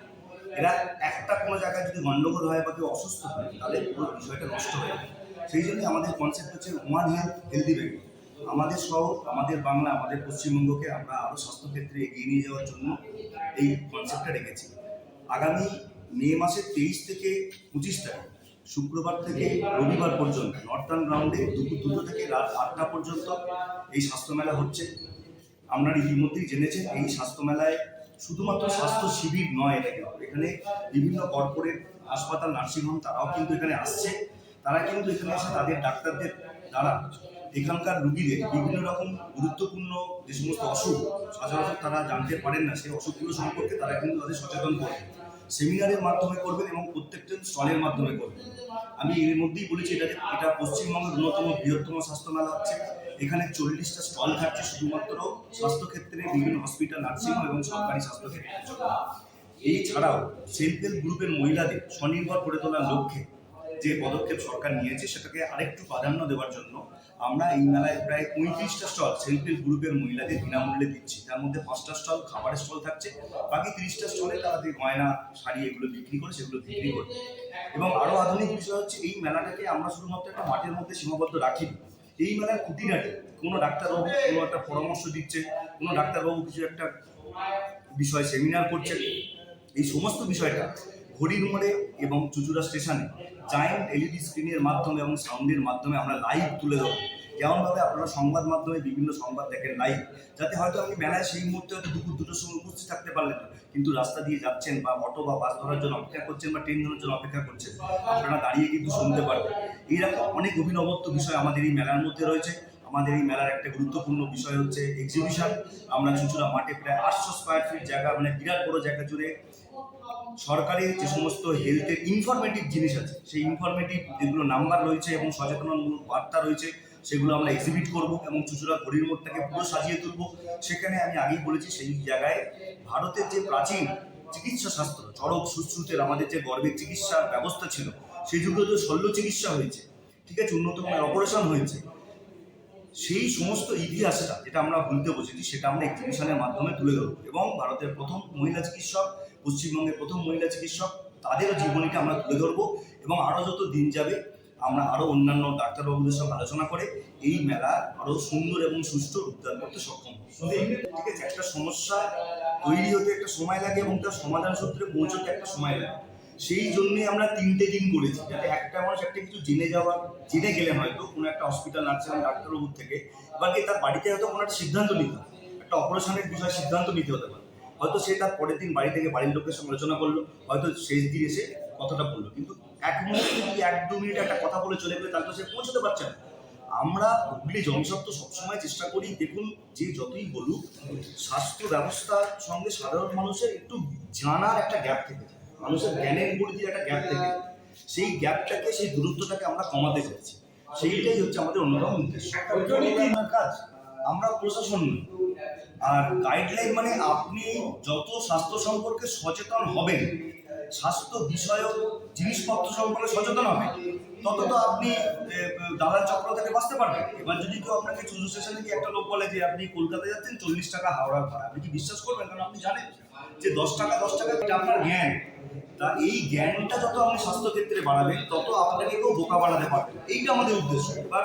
এরা একটা কোনো জায়গায় যদি গণ্ডগোল হয় বা কেউ অসুস্থ হয় তাহলে পুরো বিষয়টা নষ্ট হয়ে যায়। সেই জন্যই আমাদের কনসেপ্ট হচ্ছে ওয়ান হেলথ হেলদি বেবি। আমাদের শহর, আমাদের বাংলা, আমাদের পশ্চিমবঙ্গকে আমরা আরও স্বাস্থ্যক্ষেত্রে এগিয়ে নিয়ে যাওয়ার জন্য এই কনসেপ্টটা রেখেছি। আগামী মে মাসের 23 থেকে 25 তারিখ শুক্রবার থেকে রবিবার পর্যন্ত নর্দার্ন গ্রাউন্ডে দুপুর 2টা থেকে রাত 8টা পর্যন্ত এই স্বাস্থ্যমেলা হচ্ছে। আপনারা ইতিমধ্যেই জেনেছেন এই স্বাস্থ্যমেলায় শুধুমাত্র স্বাস্থ্য শিবির নয়, এখানে বিভিন্ন কর্পোরেট হাসপাতাল, নার্সিংহোম তারাও কিন্তু এখানে আসছে। তারা কিন্তু এখানে এসে তাদের ডাক্তারদের দ্বারা এখানকার রুগীদের বিভিন্ন রকম গুরুত্বপূর্ণ যে সমস্ত অসুখ সচরাচর তারা জানতে পারেন না, সেই অসুখগুলো সম্পর্কে তারা কিন্তু তাদের সচেতন করবেন, সেমিনারের মাধ্যমে করবেন এবং প্রত্যেকটা স্টলের মাধ্যমে করবেন। আমি এর মধ্যেই বলেছি এটা পশ্চিমবঙ্গের অন্যতম বৃহত্তম স্বাস্থ্য মেলা হচ্ছে। এখানে 40টা স্টল থাকছে শুধুমাত্র স্বাস্থ্যক্ষেত্রে, বিভিন্ন হসপিটাল, নার্সিংহোম এবং সরকারি স্বাস্থ্যক্ষেত্রের জন্য। এছাড়াও সেলফ হেল্প গ্রুপের মহিলাদের স্বনির্ভর করে তোলার লক্ষ্যে যে পদক্ষেপ সরকার নিয়েছে সেটাকে আরেকটু প্রাধান্য দেওয়ার জন্য আমরা এই মেলায় প্রায় 35টা স্টল সেলফ হেল্প গ্রুপের মহিলাদের বিনামূল্যে দিচ্ছি। তার মধ্যে 5টা স্টল খাবারের স্টল থাকছে, বাকি 30টা স্টলে তারা যে গয়না শাড়ি এগুলো বিক্রি করে সেগুলো বিক্রি করবে। এবং আরও আধুনিক বিষয় হচ্ছে এই মেলাটাকে আমরা শুধুমাত্র একটা মাঠের মধ্যে সীমাবদ্ধ রাখিনি। এই মেলার খুঁটিনাটি কোনো ডাক্তারবাবু কোনো একটা পরামর্শ দিচ্ছে, কোনো ডাক্তারবাবু কিছু একটা বিষয় সেমিনার করছেন, এই সমস্ত বিষয়টা ঘড়ির মোড়ে এবং চুচুড়া স্টেশনে জায়েন্ট এলইডি স্ক্রিনের মাধ্যমে এবং সাউন্ডের মাধ্যমে আমরা লাইভ তুলে দেবো। যেমনভাবে আপনারা সংবাদ মাধ্যমে বিভিন্ন সংবাদ দেখেন লাইভ, যাতে হয়তো আপনি মেলায় সেই মুহূর্তে হয়তো দুপুর 2টোর সময় উপস্থিত থাকতে পারলেন না, কিন্তু রাস্তা দিয়ে যাচ্ছেন বা অটো বা বাস ধরার জন্য অপেক্ষা করছেন বা ট্রেন ধরার জন্য অপেক্ষা করছেন, আপনারা দাঁড়িয়ে কিন্তু শুনতে পারবেন। এইরকম অনেক অভিনবত্ব বিষয় আমাদের এই মেলার মধ্যে রয়েছে। আমাদের এই মেলার একটা গুরুত্বপূর্ণ বিষয় হচ্ছে এক্সিবিশন। আমরা চুচুড়া মাঠে প্রায় 800 স্কোয়ার ফিট জায়গা, মানে বিরাট বড় জায়গা জুড়ে সরকারের যে সমস্ত হেলথের ইনফরমেটিভ জিনিস আছে, সেই ইনফরমেটিভ যেগুলো নাম্বার রয়েছে এবং সচেতনমূলক বার্তা রয়েছে সেগুলো আমরা এক্সিবিট করব এবং চুচুড়া ঘড়ির মোড়টাকে পুরো সাজিয়ে তুলব। সেখানে আমি আগেই বলেছি, সেই জায়গায় ভারতের যে প্রাচীন চিকিৎসা শাস্ত্র, চরক সুশ্রুতের আমাদের যে গর্বের চিকিৎসার ব্যবস্থা ছিল, সেই যুগে তো শল্য চিকিৎসা হয়েছে, ঠিক আছে, উন্নত মানের অপারেশন হয়েছে, সেই সমস্ত ইতিহাসটা যেটা আমরা ভুলতে বসেছি সেটা আমরা এক্সিবিশনের মাধ্যমে তুলে ধরব। এবং ভারতের প্রথম মহিলা চিকিৎসক, পশ্চিমবঙ্গের প্রথম মহিলা চিকিৎসক, তাদেরও জীবনীকে আমরা তুলে ধরবো। এবং আরও যত দিন যাবে আমরা আরও অন্যান্য ডাক্তারবাবুদের সঙ্গে আলোচনা করে এই মেলা আরও সুন্দর এবং সুষ্ঠু রূপদান করতে সক্ষম হব। ঠিক আছে, একটা সমস্যা তৈরি হতে একটা সময় লাগে এবং তার সমাধান সূত্রে পৌঁছতে একটা সময় লাগে। সেই জন্যই আমরা 3টে দিন করেছি, যাতে একটা মানুষ একটা কিছু জেনে গেলেন হয়তো কোনো একটা হসপিটাল নার্সিং ডাক্তারবাবুর থেকে, এবার কি তার বাড়িতে হয়তো কোনো একটা সিদ্ধান্ত নিতে হবে, একটা অপারেশনের বিষয়ে সিদ্ধান্ত নিতে হতে পারে, হয়তো সে তার পরের দিন বাড়ি থেকে বাড়ির লোকের সঙ্গে আলোচনা করলো, হয়তো শেষ দিন এসে কথাটা বললো, কিন্তু 1 মিনিট কি 1-2 মিনিট একটা কথা বলে চলে গেলে তার তো সে পৌঁছতে পারছে না। আমরা হুগলি জনস্বাস্থ্য সবসময় চেষ্টা করি, দেখুন যে যতই বলুক, স্বাস্থ্য ব্যবস্থার সঙ্গে সাধারণ মানুষের একটু জানার একটা গ্যাপ থেকে যায়, মানুষের জ্ঞানের পরিধির একটা গ্যাপ থেকে, সেই গ্যাপটাকে, সেই দূরত্বটাকে আমরা কমাতে চাইছি। সেইটাই হচ্ছে আমাদের অন্যতম উদ্দেশ্য। কাজ আমরা প্রশাসন নই, আর গাইডলাইন মানে আপনি যত স্বাস্থ্য সম্পর্কে সচেতন হবেন, স্বাস্থ্য বিষয়ক জিনিসপত্র সম্পর্কে সচেতন হবেন, তত তো আপনি দালাল চক্র থেকে বাঁচতে পারবেন। এবার যদি কেউ আপনাকে চুচুড়া স্টেশনে গিয়ে একটা লোক বলে যে আপনি কলকাতা যাচ্ছেন 40 টাকা হাওড়ার ভাড়া, আপনি কি বিশ্বাস করবেন? কারণ আপনি জানেন যে 10 টাকা এটা আপনার জ্ঞান। তা এই জ্ঞানটা যত আপনি স্বাস্থ্যক্ষেত্রে বাড়াবেন, তত আপনাকে কেউ বোকা বাড়াতে পারবে। এইটা আমাদের উদ্দেশ্য। এবার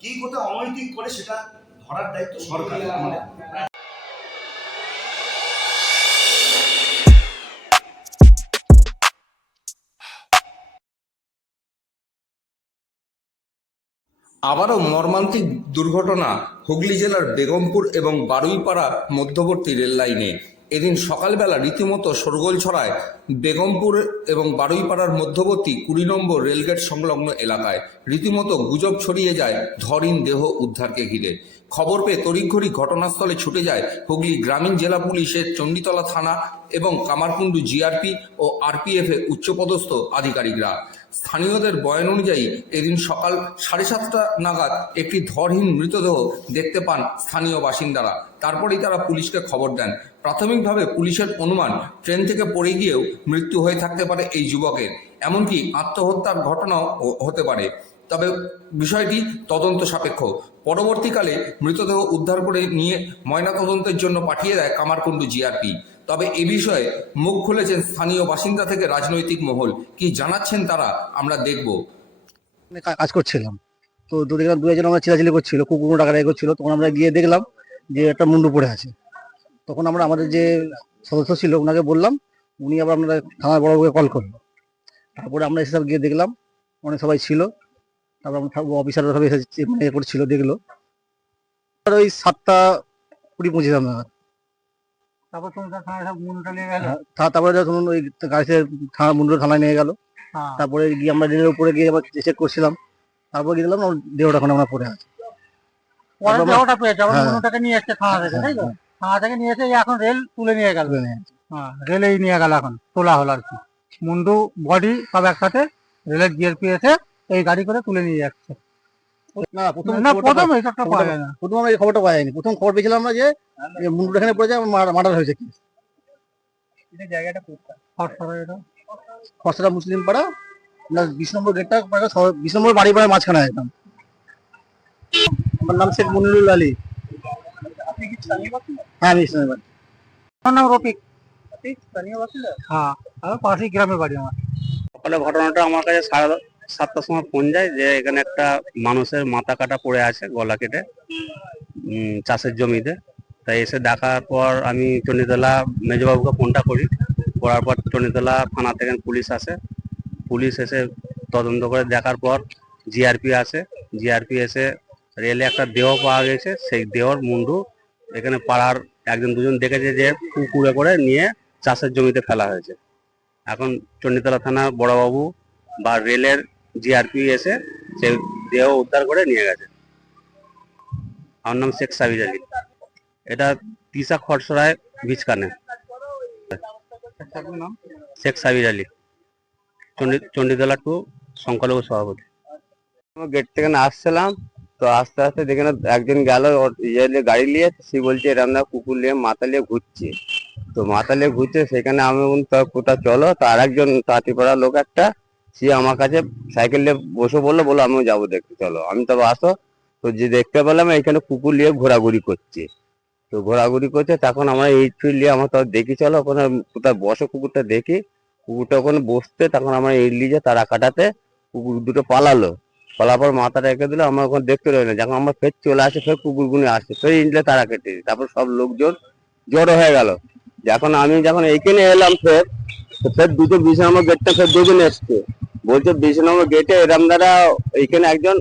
কে কোথাও অনৈতিক করে সেটা ধরার দায়িত্ব সরকার আমাদের। আবারও মর্মান্তিক দুর্ঘটনা হুগলি জেলার বেগমপুর এবং বারুইপাড়া মধ্যবর্তী রেল লাইনে। এদিন সকালবেলা রীতিমতো শোরগোল ছড়ায় বেগমপুর এবং বারুইপাড়ার মধ্যবর্তী 20 নম্বর রেলগেট সংলগ্ন এলাকায়। রীতিমতো গুজব ছড়িয়ে যায় ধরিন দেহ উদ্ধারকে ঘিরে। খবর পেয়ে তড়িঘড়ি ঘটনাস্থলে ছুটে যায় হুগলি গ্রামীণ জেলা পুলিশের চণ্ডীতলা থানা এবং কামারকুণ্ডু জিআরপি ও আরপিএফের উচ্চপদস্থ আধিকারিকরা। স্থানীয়দের বয়ান অনুযায়ী এদিন সকাল 7:30 নাগাদ একটি ধরহীন মৃতদেহ দেখতে পান স্থানীয় বাসিন্দারা। তারপরেই তারা পুলিশকে খবর দেন। প্রাথমিকভাবে পুলিশের অনুমান ট্রেন থেকে পড়ে গিয়েও মৃত্যু হয়ে থাকতে পারে এই যুবকের, এমনকি আত্মহত্যার ঘটনাও হতে পারে। তবে বিষয়টি তদন্ত সাপেক্ষ। পরবর্তীকালে মৃতদেহ উদ্ধার করে নিয়ে ময়নাতদন্তের জন্য পাঠিয়ে দেয় কামারকুণ্ডু জিআরপি। তবে এ বিষয়ে মুখ খুলেছেন স্থানীয় বাসিন্দা থেকে রাজনৈতিক মহল। কি জানাচ্ছেন তারা আমরা দেখব। কাজ করছিলাম তো দেখলাম 2 জন আমরা চিলাচিলি করছিল, কুকুর টাকা এগোচ্ছিল, তখন আমরা গিয়ে দেখলাম যে একটা মুন্ডু পড়ে আছে। তখন আমরা আমাদের যে সদস্য ছিল ওনাকে বললাম, উনি আবার আমরা থানার বড়বাবুকে কল করলো। তারপরে আমরা এসে গিয়ে দেখলাম অনেক সবাই ছিল, তারপর অফিসাররা সবাই এসে মানে করছিল, দেখলো। আর ওই 7:20-25 নাগাদ তারপরে শুনুন ওই গাড়িতে মুন্ডু থানায় নিয়ে গেল। তারপরে গিয়ে আমরা রেলের উপরে গিয়ে আবার চেক করছিলাম, তারপরে গিয়ে দেখলাম দেহটা এখন আমরা পড়ে আছে। পরে দেহটা পেয়েছে, আবার মুন্ডুটাকে নিয়ে এসছে থানা থেকে, তাই তো? থানা থেকে নিয়ে এসে এখন রেল তুলে নিয়ে গেল। হ্যাঁ, রেলেই নিয়ে গেল, এখন তোলা হলো আর কি। মুন্ডু বডি সব একসাথে রেলের জিআরপি এসে এই গাড়ি করে তুলে নিয়ে যাচ্ছে। না প্রথম এইসবটা পাওয়া যায় না। প্রথম আমরা এই খবরটা পাওয়া যায়নি। প্রথম খবর পেয়েছিলাম আমরা যে মুন্ডু এখানে পড়েছে, মার্ডার হয়েছে কি। জায়গাটা কোথায়? খসড়া মুসলিম পাড়া, 20 নম্বর গেটটা, 20 নম্বর বাড়ি পাড়ায় মাঝখানে একদম। আমার নাম শেখ মনিরুল আলী। হ্যাঁ, আমি স্থানীয় বাসিন্দা। আমার নাম রফিক। স্থানীয় বাসিন্দা? হ্যাঁ, আর পাশেই গ্রামের বাড়ি আমার। সকালে ঘটনাটা আমার কাছে 7:30টার সময় ফোন যায় যে এখানে একটা মানুষের মাথা কাটা পড়ে আছে, গলা কেটে, চাষের জমিতে। তাই এসে দেখার পর আমি চণ্ডীতলা মেজবাবুকে ফোনটা করি, করার পর চণ্ডীতলা থানা থেকে পুলিশ আসে। পুলিশ এসে তদন্ত করে দেখার পর জিআরপি আসে। জিআরপি এসে রেলে একটা দেহ পাওয়া গেছে, সেই দেহর মুন্ডু এখানে পাড়ার একজন দুজন দেখেছে যে পুকুরে করে নিয়ে চাষের জমিতে ফেলা হয়েছে। এখন চণ্ডীতলা থানা বড়বাবু বা রেলের জিআরপি এসে সে দেহ উদ্ধার করে নিয়ে গেছে। আমার নাম শেখ সাবিজ আলী। এটা তিসা খরসরায় বীজকানে। শেখ সাবিজ আলী, চণ্ডীতলা টু সংখ্যালঘু সভাপতি। গেট থেকে আসছিলাম, তো আস্তে আস্তে দেখে একজন গেল গাড়ি নিয়ে, সে বলছে এরম না কুকুর নিয়ে মাথা নিয়ে ঘুরছে। তো মাথা নিয়ে ঘুরছে, সেখানে আমি কোথাও চলো, তো আর একজন তাঁতিপাড়া লোক একটা, সে আমার কাছে সাইকেল নিয়ে বসে বললো আমিও যাবো দেখতে, চলো। আমি তবে আসো, তো যে দেখতে পেলাম এখানে কুকুর নিয়ে ঘোরাঘুরি করছে। তো ঘোরাঘুরি করছে, তখন আমরা এই ফিল নিয়ে আমার তো দেখি, চলো ওখানে কোথায় বসে কুকুরটা দেখি। কুকুরটা ওখানে বসতে, তখন আমরা এই নিয়ে তারা কাটাতে কুকুর দুটো পালালো। পালার পর মাথাটা রেখে দিল, আমরা ওখানে দেখতে রইল না। যখন আমরা ফের চলে আসে, ফের কুকুরগুলো আসছে, ফের ইনলে তারা কেটে, তারপর সব লোকজন জড়ো হয়ে গেল। আমি যখন এইখানে এলাম, ফের দুটো 20 নম্বর গেটটা ফের দুজন এসছে, বলছে 20 নম্বর গেটে এরম দ্বারা এইখানে একজন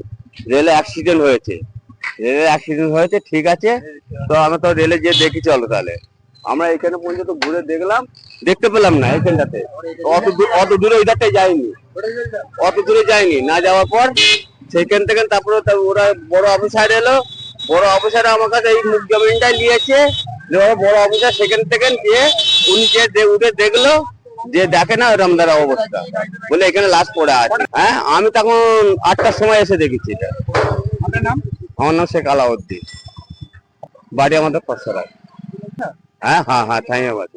রেলে অ্যাক্সিডেন্ট হয়েছে। ঠিক আছে, তো আমরা তো রেলে গিয়ে দেখি, চলো তাহলে। আমরা এখানে পর্যন্ত ঘুরে দেখলাম, দেখতে পেলাম না এখানটাতে। অত দূরে ওইটাতে যায়নি, অত দূরে যায়নি। না যাওয়ার পর সেখান থেকে তারপরে ওরা বড় অফিসার এলো। বড় অফিসার আমার কাছে এই মুখ জমিনটা নিয়েছে। বড় অফিসার সেখান থেকে গিয়ে উনি যে উঠে দেখলো, যে দেখে না এরম দ্বারা অবস্থা, বলে এখানে লাশ পড়ে আছে। হ্যাঁ, আমি তখন 8টার সময় এসে দেখেছি এটা। আমার নাম শেখ আলাউদ্দিন, বাড়ি আমাদের খসড়ায়। হ্যাঁ, ধন্যবাদ।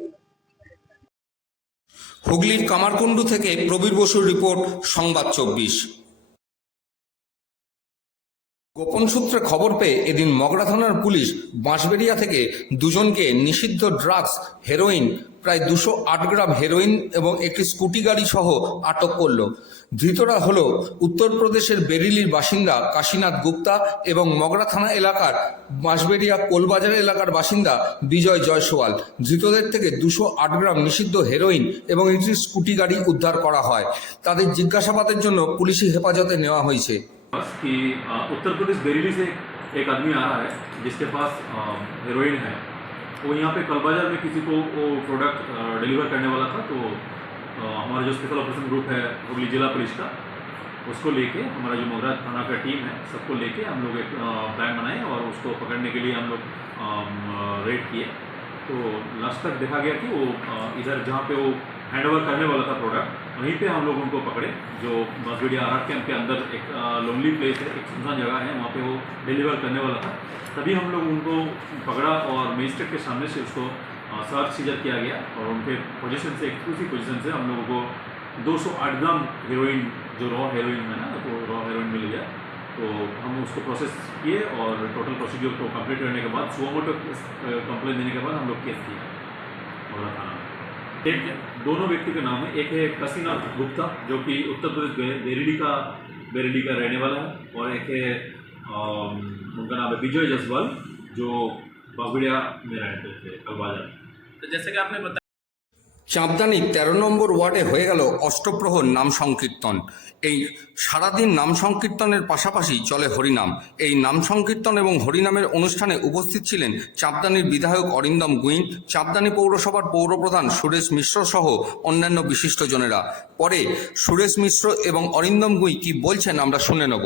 হুগলির কামারকুণ্ডু থেকে প্রবীর বসুর রিপোর্ট, সংবাদ 24। গোপন সূত্রে খবর পেয়ে এদিন মগরা থানার পুলিশ বাঁশবেড়িয়া থেকে দুজনকে নিষিদ্ধ ড্রাগস হেরোইন, প্রায় 208 গ্রাম হেরোইন এবং একটি স্কুটি গাড়ি সহ আটক করল। ধৃতরা হল উত্তরপ্রদেশের বেরিলির বাসিন্দা কাশীনাথ গুপ্তা এবং মগরা থানা এলাকার বাঁশবেড়িয়া কোলবাজার এলাকার বাসিন্দা বিজয় জয়সওয়াল। ধৃতদের থেকে 208 গ্রাম নিষিদ্ধ হেরোইন এবং একটি স্কুটি গাড়ি উদ্ধার করা হয়। তাদের জিজ্ঞাসাবাদের জন্য পুলিশি হেফাজতে নেওয়া হয়েছে। कि उत्तर प्रदेश बेरीली से एक आदमी आ रहा है जिसके पास हेरोइन है। वो यहाँ पे कलबाजार में किसी को वो प्रोडक्ट डिलीवर करने वाला था। तो हमारा जो स्पेशल ऑपरेशन ग्रुप है हुगली जिला पुलिस का, उसको लेके हमारा जो मोगरा थाना का टीम है, सबको लेके हम लोग एक प्लान बनाए और उसको पकड़ने के लिए हम लोग रेड किए। तो लास्ट तक देखा गया कि वो इधर जहाँ पे वो हैंड ओवर करने वाला था प्रोडक्ट, वहीं पे हम लोग उनको पकड़े। जो बांसबेड़िया आरआर कैंप के अंदर एक लोनली प्लेस है, एक सुनसान जगह है, वहाँ पे वो डिलीवर करने वाला था। तभी हम लोग उनको पकड़ा और मजिस्ट्रेट के सामने से उसको सर्च सीजर किया गया और उनके पोजीशन से, एक्सक्लूसिव पोजीशन से हम लोगों को 208 ग्राम हेरोइन, जो रॉ हेरोइन है ना, तो रॉ हेरोइन मिल गया। तो हम उसको प्रोसेस किए और टोटल प्रोसीड्यूर को कंप्लीट करने के बाद सुमोटो कंप्लेन देने के बाद हम लोग केस किया मगरा थाना में। एक दोनों व्यक्ति के नाम है, एक है काशीनाथ गुप्ता जो कि उत्तर प्रदेश बेरेली का रहने वाला है, और एक है उनका नाम है विजय जसवाल जो बागुड़िया में रहते थे कलबाजार। तो जैसे कि आपने बताया, চাঁপদানি 13 নম্বর ওয়ার্ডে হয়ে গেল অষ্টপ্রহর নাম সংকীর্তন। এই সারাদিন নাম সংকীর্তনের পাশাপাশি চলে হরিনাম। এই নাম সংকীর্তন এবং হরিনামের অনুষ্ঠানে উপস্থিত ছিলেন চাঁপদানির বিধায়ক অরিন্দম গুইন, চাঁপদানি পৌরসভার পৌরপ্রধান সুরেশ মিশ্র সহ অন্যান্য বিশিষ্টজনেরা। পরে সুরেশ মিশ্র এবং অরিন্দম গুই কি বলছেন আমরা শুনে নেব।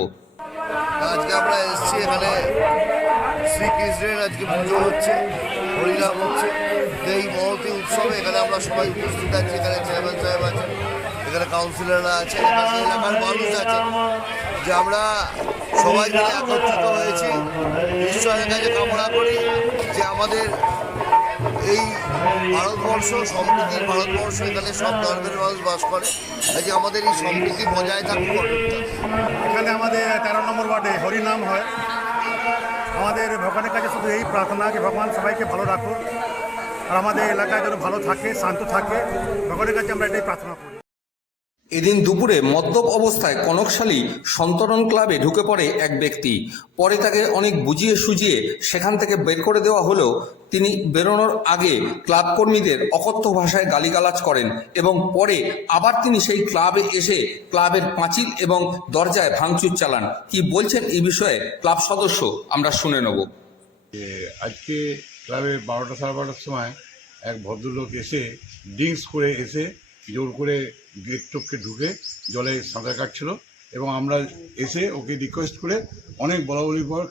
আজকে আমরা এসেছি এখানে শ্রীকৃষ্ণের আজকে পুজো হচ্ছে, হরিনাম হচ্ছে। এই মহতী উৎসবে এখানে আমরা সবাই উপস্থিত আছি। এখানে চেয়ারম্যান সাহেব আছেন, এখানে কাউন্সিলররা আছেন, এলাকার মানুষ আছেন, যে আমরা সবাই মিলে একত্রিত হয়েছি। ঈশ্বরের কাছে কামনা করি যে আমাদের এই ভারতবর্ষ সম্প্রীতির ভারতবর্ষ, এখানে সব ধর্মের মানুষ বাস করে, যে আমাদের এই সম্প্রীতি বজায় থাকুক। এখানে আমাদের 13 নম্বর ওয়ার্ডে হরিনাম হয়। আমাদের ভগবানের কাছে শুধু এই প্রার্থনা যে ভগবান সবাইকে ভালো রাখুন আর আমাদের এলাকায় যেন ভালো থাকে, শান্ত থাকে। ভগবানের কাছে আমরা এটাই প্রার্থনা করি। এদিন দুপুরে মদ্যপ অবস্থায় কনকশালী সন্তরণ ক্লাবে ঢুকে পড়ে এক ব্যক্তি। পরে তাকে অনেক বুঝিয়ে সুঝিয়ে সেখান থেকে বের করে দেওয়া হলেও তিনি বেরোনোর আগে ক্লাব কর্মীদের অকথ্য ভাষায় গালিগালাজ করেন এবং পরে আবার তিনি সেই ক্লাবে এসে ক্লাবের পাঁচিল এবং দরজায় ভাঙচুর চালান। কি বলছেন এই বিষয়ে ক্লাব সদস্য আমরা শুনে নেব। আজকে ক্লাবে 12টা সাড়ে 12টার সময় এক ভদ্রলোক এসে ড্রিঙ্কস করে এসে জোর করে গেট টপকে ঢুকে জলে সাঁতার কাটছিল এবং আমরা এসে ওকে রিকোয়েস্ট করে অনেক বলাবলির পর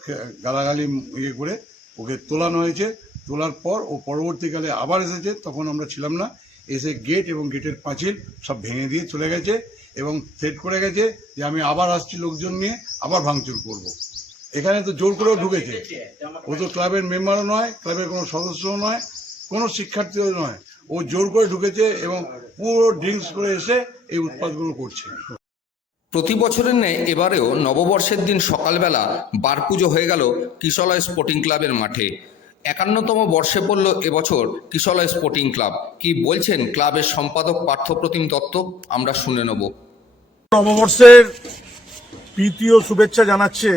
গালাগালি ইয়ে করে ওকে তোলানো হয়েছে। তোলার পর ও পরবর্তীকালে আবার এসেছে, তখন আমরা ছিলাম না, এসে গেট এবং গেটের পাঁচিল সব ভেঙে দিয়ে চলে গেছে এবং থ্রেট করে গেছে যে আমি আবার আসছি লোকজন নিয়ে, আবার ভাঙচুর করব। এখানে তো জোর করেও ঢুকেছে। ও তো ক্লাবের মেম্বারও নয়, ক্লাবের কোনো সদস্যও নয়, কোনো শিক্ষার্থীও নয়। ও জোর করে ঢুকেছে এবং পুরো ড্রিঙ্কস করে এসে এই উৎপাতগুলো করছে। প্রতি বছরের ন্যায় এবারেও নববর্ষের দিন সকালবেলা বার পুজো হয়ে গেল কিশলয় স্পোর্টিং ক্লাবের মাঠে। 51তম বর্ষে পড়ল এবছর কিশলয় স্পোর্টিং ক্লাব। কি বলছেন ক্লাবের সম্পাদক পার্থপ্রতিম দত্ত আমরা শুনে নেব। নববর্ষের প্রীতি ও শুভেচ্ছা জানাচ্ছে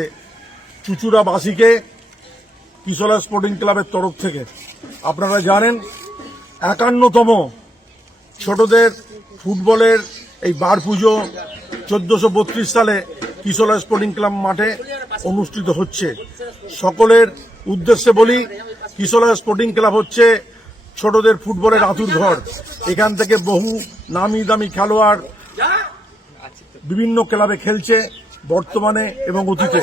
চুচুড়াবাসীকে কিশলয় স্পোর্টিং ক্লাবের তরফ থেকে। আপনারা জানেন 51তম ছোটদের ফুটবলের এই বার পুজো 1432 সালে কিশলয় স্পোর্টিং ক্লাব মাঠে অনুষ্ঠিত হচ্ছে। সকলের উদ্দেশ্যে বলি, কিশলয় স্পোর্টিং ক্লাব হচ্ছে ছোটদের ফুটবলের আঁতুর ঘর। এখান থেকে বহু নামি দামি খেলোয়াড় বিভিন্ন ক্লাবে খেলছে বর্তমানে এবং অতীতে।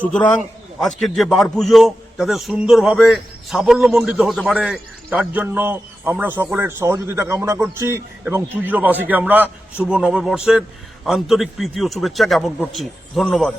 সুতরাং আজকের যে বার পুজো যাতে সুন্দরভাবে সাফল্যমণ্ডিত হতে পারে, তার জন্য আমরা সকলের সহযোগিতা কামনা করছি এবং চুচুড়াবাসীকে আমরা শুভ নববর্ষের আন্তরিক প্রীতি ও শুভেচ্ছা জ্ঞাপন করছি। ধন্যবাদ।